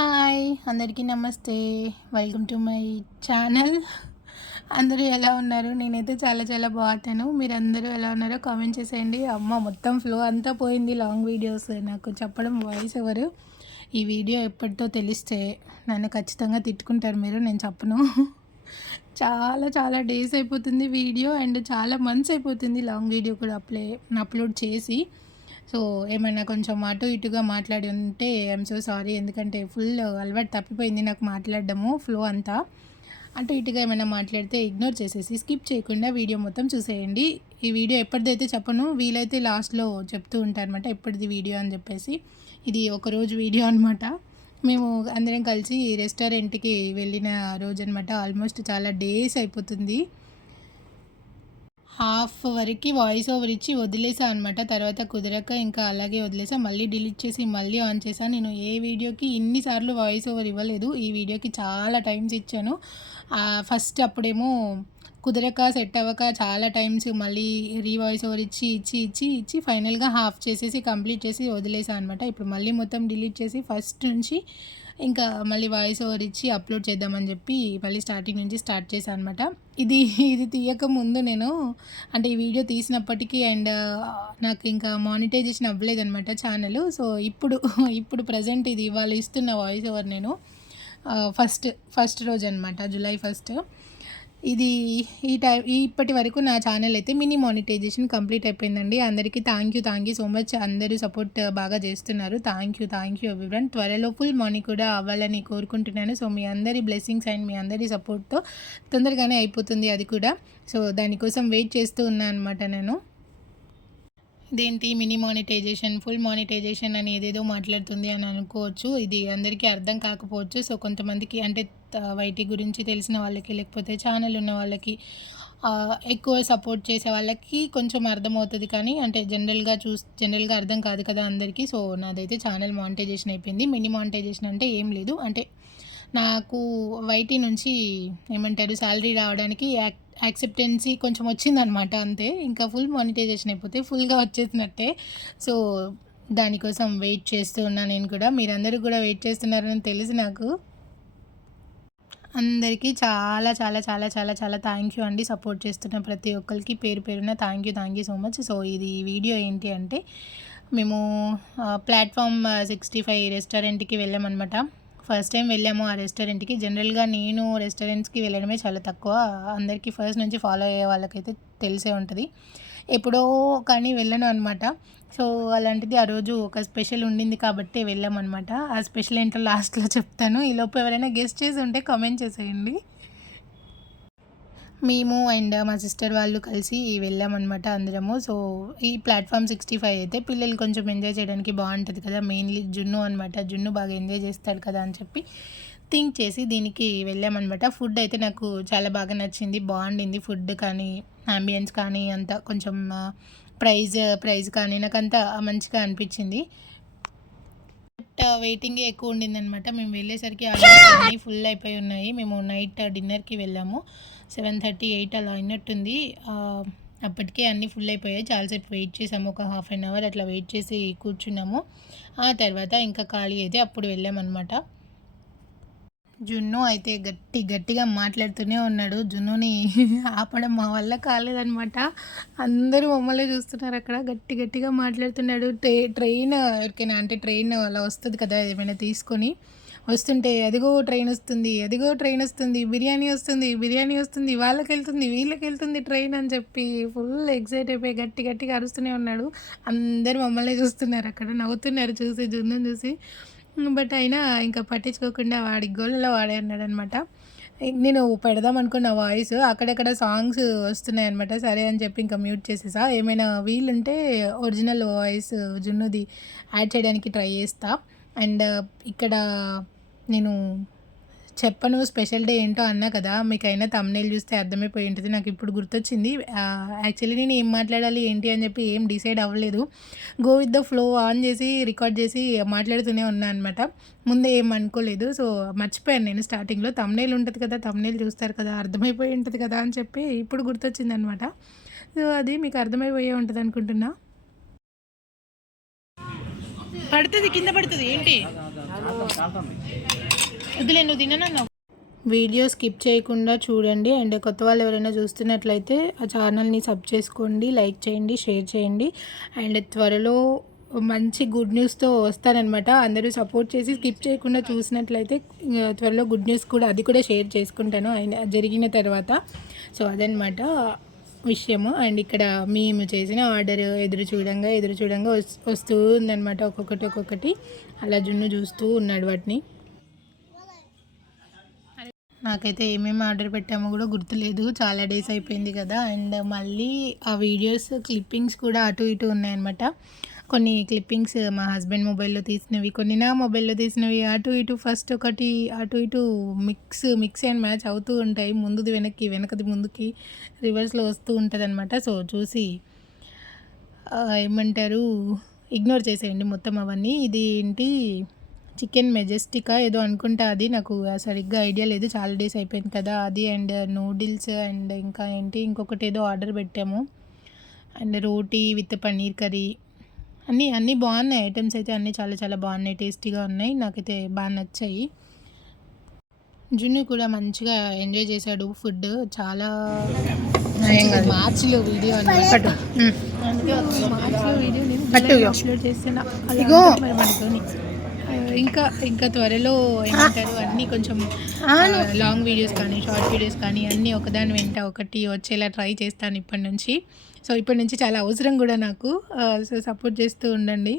Hi అందరికీ నమస్తే. Welcome to my channel. అందరూ ఎలా ఉన్నారు? నేనైతే చాలా చాలా బాగున్నాను. మీరందరూ ఎలా ఉన్నారో కామెంట్ చేసేయండి. అమ్మ మొత్తం ఫ్లో అంతా పోయింది. లాంగ్ వీడియోస్ నాకు చెప్పడం వాయిస్ ఎవరు. ఈ వీడియో ఎప్పటితో తెలిస్తే నన్ను ఖచ్చితంగా తిట్టుకుంటారు మీరు. నేను చెప్పను. చాలా చాలా డేస్ అయిపోతుంది వీడియో అండ్ చాలా మంత్స్ అయిపోతుంది లాంగ్ వీడియో కూడా అప్లోడ్ చేసి. సో ఏమైనా కొంచెం అటు ఇటుగా మాట్లాడి ఉంటే ఐఎమ్ సో సారీ. ఎందుకంటే ఫుల్ అలవాటు తప్పిపోయింది నాకు మాట్లాడడము. ఫ్లో అంతా అటు ఇటుగా ఏమైనా మాట్లాడితే ఇగ్నోర్ చేసేసి స్కిప్ చేయకుండా వీడియో మొత్తం చూసేయండి. ఈ వీడియో ఎప్పటిదైతే చెప్పను, వీలైతే లాస్ట్లో చెప్తూ ఉంటారనమాట ఎప్పటిది వీడియో అని చెప్పేసి. ఇది ఒకరోజు వీడియో అనమాట. మేము అందరం కలిసి రెస్టారెంట్కి వెళ్ళిన రోజు అనమాట. ఆల్మోస్ట్ చాలా డేస్ అయిపోతుంది. హాఫ్ వరకు వాయిస్ ఓవర్ ఇచ్చి వదిలేసా అనమాట. తర్వాత కుదరక ఇంకా అలాగే వదిలేసా. మళ్ళీ డిలీట్ చేసి మళ్ళీ ఆన్ చేశాను. నేను ఏ వీడియోకి ఇన్నిసార్లు వాయిస్ ఓవర్ ఇవ్వలేదు. ఈ వీడియోకి చాలా టైమ్స్ ఇచ్చాను. ఫస్ట్ అప్పుడేమో కుదరక సెట్ అవ్వక చాలా టైమ్స్ మళ్ళీ వాయిస్ ఓవర్ ఇచ్చి ఇచ్చి ఇచ్చి ఇచ్చి ఫైనల్గా హాఫ్ చేసేసి కంప్లీట్ చేసి వదిలేసా అనమాట. ఇప్పుడు మళ్ళీ మొత్తం డిలీట్ చేసి ఫస్ట్ నుంచి ఇంకా మళ్ళీ వాయిస్ ఓవర్ ఇచ్చి అప్లోడ్ చేద్దామని చెప్పి మళ్ళీ స్టార్టింగ్ నుంచి స్టార్ట్ చేశాను అనమాట. ఇది ఇది తీయక ముందు నేను అంటే ఈ వీడియో తీసినప్పటికీ అండ్ నాకు ఇంకా మానిటైజేషన్ అవ్వలేదనమాట ఛానల్. సో ఇప్పుడు ప్రజెంట్ ఇది ఇవాళ ఇస్తున్న వాయిస్ ఓవర్ నేను ఫస్ట్ రోజు అనమాట, జూలై 1. ఇది ఇప్పటి వరకు నా ఛానల్ అయితే మినీ మానిటైజేషన్ కంప్లీట్ అయిపోయిందండి. అందరికీ థ్యాంక్ యూ సో మచ్. అందరూ సపోర్ట్ బాగా చేస్తున్నారు. Thank you everyone. త్వరలో ఫుల్ మనీ కూడా అవ్వాలని కోరుకుంటున్నాను. సో మీ అందరి బ్లెస్సింగ్స్ అండ్ మీ అందరి సపోర్ట్తో తొందరగానే అయిపోతుంది అది కూడా. సో దానికోసం వెయిట్ చేస్తూ ఉన్నాను అనమాట నేను. ఇదేంటి మినీ మానిటైజేషన్, ఫుల్ మానిటైజేషన్ అని ఏదేదో మాట్లాడుతుంది అని అనుకోవచ్చు. ఇది అందరికీ అర్థం కాకపోవచ్చు. సో కొంతమందికి అంటే వైటీ గురించి తెలిసిన వాళ్ళకి, లేకపోతే ఛానల్ ఉన్న వాళ్ళకి, ఎక్కువ సపోర్ట్ చేసే వాళ్ళకి కొంచెం అర్థమవుతుంది. కానీ అంటే జనరల్గా అర్థం కాదు కదా అందరికీ. సో నాదైతే ఛానల్ మానిటైజేషన్ అయిపోయింది. మినీ మానిటైజేషన్ అంటే ఏం లేదు. అంటే నాకు వైటీ నుంచి ఏమంటారు శాలరీ రావడానికి యాక్సెప్టెన్సీ కొంచెం వచ్చిందనమాట అంతే. ఇంకా ఫుల్ మానిటైజేషన్ అయిపోతే ఫుల్గా వచ్చేసినట్టే. సో దానికోసం వెయిట్ చేస్తూ ఉన్నా నేను కూడా. మీరందరూ కూడా వెయిట్ చేస్తున్నారని తెలిసి నాకు. అందరికీ చాలా చాలా చాలా చాలా చాలా థ్యాంక్ యూ అండి. సపోర్ట్ చేస్తున్న ప్రతి ఒక్కరికి పేరు పేరున thank you so much. So ఇది వీడియో ఏంటి అంటే మేము ప్లాట్ఫామ్ 65 రెస్టారెంట్కి వెళ్ళామన్నమాట. ఫస్ట్ టైం వెళ్ళాము ఆ రెస్టారెంట్కి. జనరల్గా నేను రెస్టారెంట్స్కి వెళ్ళడమే చాలా తక్కువ. అందరికీ ఫస్ట్ నుంచి ఫాలో అయ్యే వాళ్ళకైతే తెలిసే ఉంటుంది. ఎప్పుడో కానీ వెళ్ళను అనమాట. సో అలాంటిది ఆ రోజు ఒక స్పెషల్ ఉండింది కాబట్టి వెళ్ళామన్నమాట. ఆ స్పెషల్ ఏంటో లాస్ట్లో చెప్తాను. ఈలోపు ఎవరైనా గెస్ట్ చేసి ఉంటే కామెంట్ చేసేయండి. మేము అండ్ మా సిస్టర్ వాళ్ళు కలిసి వెళ్ళామన్నమాట అందరము. సో ఈ ప్లాట్ఫామ్ 65 అయితే పిల్లలు కొంచెం ఎంజాయ్ చేయడానికి బాగుంటుంది కదా. మెయిన్లీ జున్ను అనమాట. జున్ను బాగా ఎంజాయ్ చేస్తాడు కదా అని చెప్పి థింక్ చేసి దీనికి వెళ్ళామన్నమాట. ఫుడ్ అయితే నాకు చాలా బాగా నచ్చింది. బాగుండింది ఫుడ్ కానీ, అంబియన్స్ కానీ అంతా కొంచెం ప్రైజ్ కానీ నాకు అంతా మంచిగా అనిపించింది. బట్ వెయిటింగే ఎక్కువ ఉండిందనమాట. మేము వెళ్ళేసరికి అన్నీ ఫుల్ అయిపోయి ఉన్నాయి. మేము నైట్ డిన్నర్కి వెళ్ళాము. 7:30, 8 అలా అయినట్టుంది. అప్పటికే అన్నీ ఫుల్ అయిపోయాయి. చాలాసేపు వెయిట్ చేసాము. ఒక హాఫ్ అన్ అవర్ అట్లా వెయిట్ చేసి కూర్చున్నాము. ఆ తర్వాత ఇంకా ఖాళీ అయితే అప్పుడు వెళ్ళామన్నమాట. జున్ను అయితే గట్టిగా మాట్లాడుతూనే ఉన్నాడు. జున్నుని ఆపడం మా వల్ల కాలేదనమాట. అందరూ మమ్మల్ని చూస్తున్నారు అక్కడ. గట్టిగా మాట్లాడుతున్నాడు. ట్రైన్ ఎవరికైనా అంటే ట్రైన్ అలా వస్తుంది కదా ఏమైనా తీసుకొని వస్తుంటే, అదిగో ట్రైన్ వస్తుంది, బిర్యానీ వస్తుంది, వీళ్ళకి వెళ్తుంది ట్రైన్ అని చెప్పి ఫుల్ ఎక్సైట్ అయిపోయి గట్టిగా అరుస్తూనే ఉన్నాడు. అందరూ మమ్మల్ని చూస్తున్నారు అక్కడ, నవ్వుతున్నారు చూసి జున్నుని చూసి. బట్ అయినా ఇంకా పట్టించుకోకుండా వాడి గోలలో వాడే అన్నాడనమాట. నేను పెడదాం అనుకున్న వాయిస్ అక్కడక్కడ సాంగ్స్ వస్తున్నాయన్నమాట. సరే అని చెప్పి ఇంకా మ్యూట్ చేసేసా. ఏమైనా వీలుంటే ఒరిజినల్ వాయిస్ జున్నుది యాడ్ చేయడానికి ట్రై చేస్తా. అండ్ ఇక్కడ నేను చెప్పను స్పెషల్ డే ఏంటో అన్నా కదా, మీకైనా థంబ్నెయిల్ చూస్తే అర్థమైపోయి ఉంటుంది. నాకు ఇప్పుడు గుర్తొచ్చింది. యాక్చువల్లీ నేను ఏం మాట్లాడాలి ఏంటి అని చెప్పి ఏం డిసైడ్ అవ్వలేదు. Go with the flow on చేసి రికార్డ్ చేసి మాట్లాడుతూనే ఉన్నా అనమాట. ముందే ఏం అనుకోలేదు. సో మర్చిపోయాను నేను స్టార్టింగ్లో. థంబ్నెయిల్ ఉంటుంది కదా, థంబ్నెయిల్ చూస్తారు కదా, అర్థమైపోయి ఉంటుంది కదా అని చెప్పి ఇప్పుడు గుర్తొచ్చింది అనమాట. సో అది మీకు అర్థమైపోయే ఉంటుంది అనుకుంటున్నా. పడుతుంది, కింద పడుతుంది ఏంటి. వద్దులే, నువ్వు తిననన్నావు. వీడియో స్కిప్ చేయకుండా చూడండి. అండ్ కొత్త వాళ్ళు ఎవరైనా చూస్తున్నట్లయితే ఆ ఛానల్ని సబ్ చేసుకోండి, లైక్ చేయండి, షేర్ చేయండి. అండ్ త్వరలో మంచి గుడ్ న్యూస్తో వస్తానన్నమాట. అందరూ సపోర్ట్ చేసి స్కిప్ చేయకుండా చూసినట్లయితే త్వరలో గుడ్ న్యూస్ కూడా, అది కూడా షేర్ చేసుకుంటాను ఆయన జరిగిన తర్వాత. సో అదనమాట విషయము. అండ్ ఇక్కడ మేము చేసిన ఆర్డర్ ఎదురు చూడంగా వస్తూ ఉందన్నమాట. ఒక్కొక్కటి అలా జున్ను చూస్తూ ఉన్నాడు వాటిని. నాకైతే ఏమేమి ఆర్డర్ పెట్టామో కూడా గుర్తులేదు, చాలా డేస్ అయిపోయింది కదా. అండ్ మళ్ళీ ఆ వీడియోస్ క్లిప్పింగ్స్ కూడా అటు ఇటు ఉన్నాయన్నమాట. కొన్ని క్లిప్పింగ్స్ మా హస్బెండ్ మొబైల్లో తీసినవి, కొన్ని నా మొబైల్లో తీసినవి, అటు ఇటు ఫస్ట్ ఒకటి అటు ఇటు మిక్స్ అండ్ మ్యాచ్ అవుతూ ఉంటాయి. ముందుది వెనకది ముందుకి రివర్స్లో వస్తూ ఉంటుంది అనమాట. సో చూసి ఏమంటారు, ఇగ్నోర్ చేసేయండి మొత్తం అవన్నీ. ఇది ఏంటి, చికెన్ మెజెస్టికా ఏదో అనుకుంటా, అది నాకు సరిగ్గా ఐడియా లేదు, చాలా డేస్ అయిపోయింది కదా అది. అండ్ నూడిల్స్ అండ్ ఇంకా ఏంటి ఇంకొకటి ఏదో ఆర్డర్ పెట్టాము. And roti with paneer curry, అన్నీ బాగున్నాయి. ఐటమ్స్ అయితే అన్నీ చాలా చాలా బాగున్నాయి, టేస్టీగా ఉన్నాయి, నాకైతే బాగా నచ్చాయి. జున్ను కూడా మంచిగా ఎంజాయ్ చేశాడు ఫుడ్, చాలా మార్చిలో వీడియో అనమాట. మార్చిలో వీడియో నేను అప్లోడ్ చేస్తున్నా మరి మనతోని. ఇంకా త్వరలో ఏమంటారు, అన్నీ కొంచెం లాంగ్ వీడియోస్ కానీ షార్ట్ వీడియోస్ కానీ అన్నీ ఒకదాని వెంట ఒకటి వచ్చేలా ట్రై చేస్తాను ఇప్పటి నుంచి. సో ఇప్పటి నుంచి చాలా అవసరం కూడా నాకు. సో సపోర్ట్ చేస్తూ ఉండండి.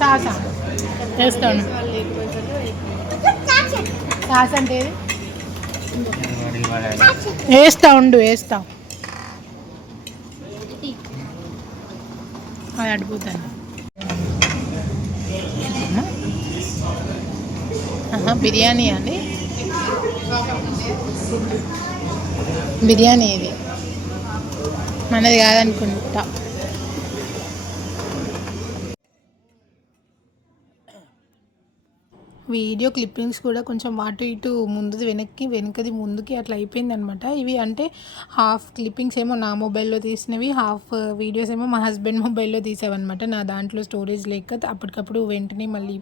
సాసా వేస్తాను, సాస్ అంటే వేస్తా అది అడిపోతాను. బిర్యానీ అండి, బిర్యానీ ఇది మనది కాదనుకుంటా. వీడియో క్లిప్పింగ్స్ కూడా కొంచెం అటు ఇటు ముందుది వెనకది ముందుకి అట్లా అయిపోయిందనమాట. ఇవి అంటే హాఫ్ క్లిప్పింగ్స్ ఏమో నా మొబైల్లో తీసినవి, హాఫ్ వీడియోస్ ఏమో మా హస్బెండ్ మొబైల్లో తీసావన్నమాట. నా దాంట్లో స్టోరేజ్ లేక అప్పటికప్పుడు వెంటనే మళ్ళీ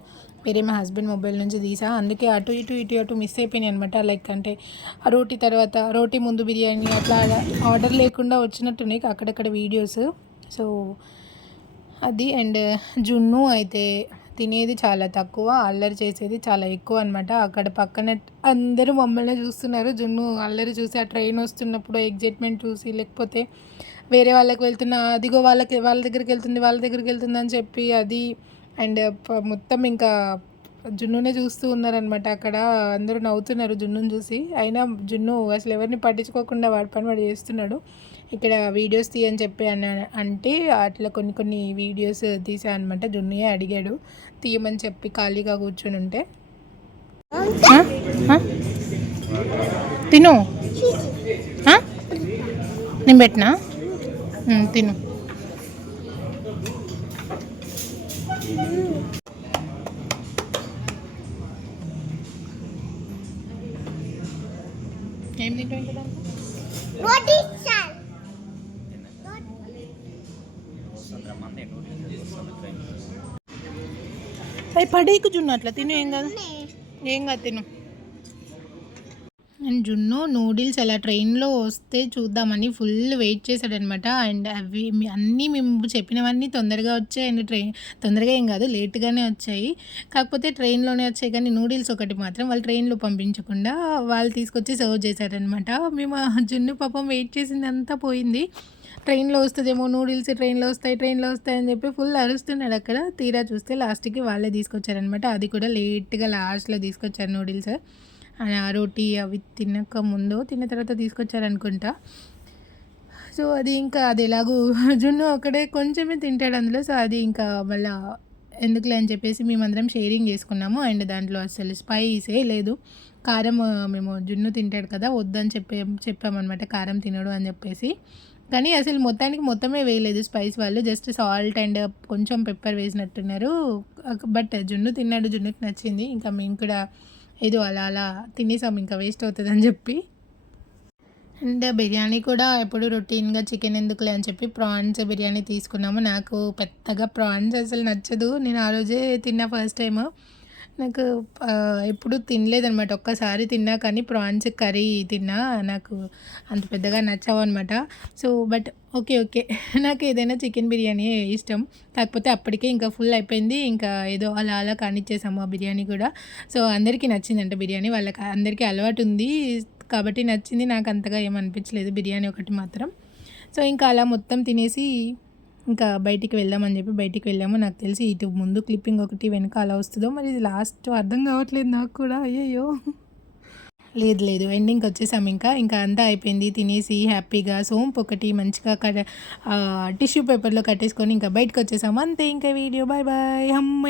వేరే మా హస్బెండ్ మొబైల్ నుంచి తీసా, అందుకే అటు ఇటు మిస్ అయిపోయినాయి అనమాట. లైక్ అంటే రోటీ తర్వాత రోటీ ముందు బిర్యానీ అట్లా ఆర్డర్ లేకుండా వచ్చినట్టున్నాయి అక్కడక్కడ వీడియోస్. సో అది. అండ్ జున్ను అయితే తినేది చాలా తక్కువ, అల్లరి చేసేది చాలా ఎక్కువ అనమాట. అక్కడ పక్కన అందరూ మమ్మల్ని చూస్తున్నారు. జున్ను అల్లరి చూసి, ఆ ట్రైన్ వస్తున్నప్పుడు ఎగ్జైట్మెంట్ చూసి, లేకపోతే వేరే వాళ్ళకి వెళ్తున్నా అదిగో వాళ్ళ దగ్గరికి వెళ్తుంది అని చెప్పి అది. అండ్ మొత్తం ఇంకా జున్నునే చూస్తూ ఉన్నారనమాట. అక్కడ అందరూ నవ్వుతున్నారు జున్నుని చూసి. అయినా జున్ను అసలు ఎవరిని పట్టించుకోకుండా వాడి పని వాడు చేస్తున్నాడు. ఇక్కడ వీడియోస్ తీయని చెప్పి అంటే అట్లా కొన్ని వీడియోస్ తీసా అనమాట. జున్నుయే అడిగాడు తీయమని చెప్పి, ఖాళీగా కూర్చొని ఉంటే. తిను, నేను పెట్టినా, తిను. ఏం తింటావు? అవి పడేకు జున్ను, అట్లా తిను, ఏం కాదు తిను. అండ్ జున్ను నూడిల్స్ అలా ట్రైన్లో వస్తే చూద్దామని ఫుల్ వెయిట్ చేశాడనమాట. అండ్ అవి అన్నీ మేము చెప్పినవన్నీ తొందరగా వచ్చాయి. అండ్ తొందరగా ఏం కాదు, లేట్గానే వచ్చాయి. కాకపోతే ట్రైన్లోనే వచ్చాయి, కానీ నూడిల్స్ ఒకటి మాత్రం వాళ్ళు ట్రైన్లో పంపించకుండా వాళ్ళు తీసుకొచ్చి సర్వ్ చేశారనమాట. మేము జున్ను పాపం వెయిట్ చేసింది అంతా పోయింది. ట్రైన్లో వస్తుందేమో నూడిల్స్, ట్రైన్లో వస్తాయి అని చెప్పి ఫుల్ అరుస్తున్నాడు అక్కడ. తీరా చూస్తే లాస్ట్కి వాళ్ళే తీసుకొచ్చారనమాట. అది కూడా లేట్గా లాస్ట్లో తీసుకొచ్చారు నూడిల్స్. రోటీ అవి తిన్న తర్వాత తీసుకొచ్చారనుకుంటా. సో అది ఇంకా అది ఎలాగో జున్ను ఒకడే కొంచెమే తింటాడు అందులో. సో అది ఇంకా మళ్ళీ ఎందుకులే అని చెప్పేసి మేమందరం షేరింగ్ చేసుకున్నాము. అండ్ దాంట్లో అసలు స్పైసే లేదు, కారం మేము జున్ను తింటాడు కదా వద్దని చెప్పామన్నమాట, కారం తినడు అని చెప్పేసి. కానీ అసలు మొత్తమే వేయలేదు స్పైస్ వాళ్ళు, జస్ట్ సాల్ట్ అండ్ కొంచెం పెప్పర్ వేసినట్టున్నారు. బట్ జున్ను తిన్నాడు, జున్నుకి నచ్చింది. ఇంకా మేము కూడా ఏదో అలా తినేసాం, ఇంకా వేస్ట్ అవుతుందని చెప్పి. అండ్ బిర్యానీ కూడా ఎప్పుడు రొటీన్‌గా చికెన్ ఎందుకులే అని చెప్పి ప్రాన్స్ బిర్యానీ తీసుకున్నాము. నాకు పెద్దగా ప్రాన్స్ అసలు నచ్చదు. నేను ఆ రోజే తిన్నా ఫస్ట్ టైము. నాకు ఎప్పుడు తినలేదనమాట. ఒక్కసారి తిన్నా కానీ ప్రాన్స్ కర్రీ తిన్నా. నాకు అంత పెద్దగా నచ్చవనమాట. So, but okay. ఓకే. నాకు ఏదైనా చికెన్ బిర్యానీయే ఇష్టం. కాకపోతే అప్పటికే ఇంకా ఫుల్ అయిపోయింది. ఇంకా ఏదో అలా అలా కానిచ్చేసాము ఆ బిర్యానీ కూడా. సో, అందరికీ నచ్చిందంట బిర్యానీ. వాళ్ళకి అందరికీ అలవాటుంది. కాబట్టి నచ్చింది. నాకు అంతగా ఏమనిపించలేదు బిర్యానీ ఒకటి మాత్రం. సో, ఇంకా అలా మొత్తం తినేసి ఇంకా బయటికి వెళ్దామని చెప్పి బయటికి వెళ్ళాము. నాకు తెలిసి ఇటు ముందు క్లిప్పింగ్ ఒకటి వెనక అలా వస్తదో మరి ఇది లాస్ట్ అర్థం కావట్లేదు నాకు కూడా. అయ్యయ్యో! లేదు లేదు. ఎండింగ్‌కొచ్చేసాము ఇంకా. ఇంకా అంతా అయిపోయింది. తినేసి హ్యాపీగా సోంపు ఒకటి మంచిగా టిష్యూ పేపర్‌లో కట్టేసుకొని ఇంకా బయటకొచ్చేసాము. అంతే ఇంకా వీడియో. Bye bye. హమ్మయ్య!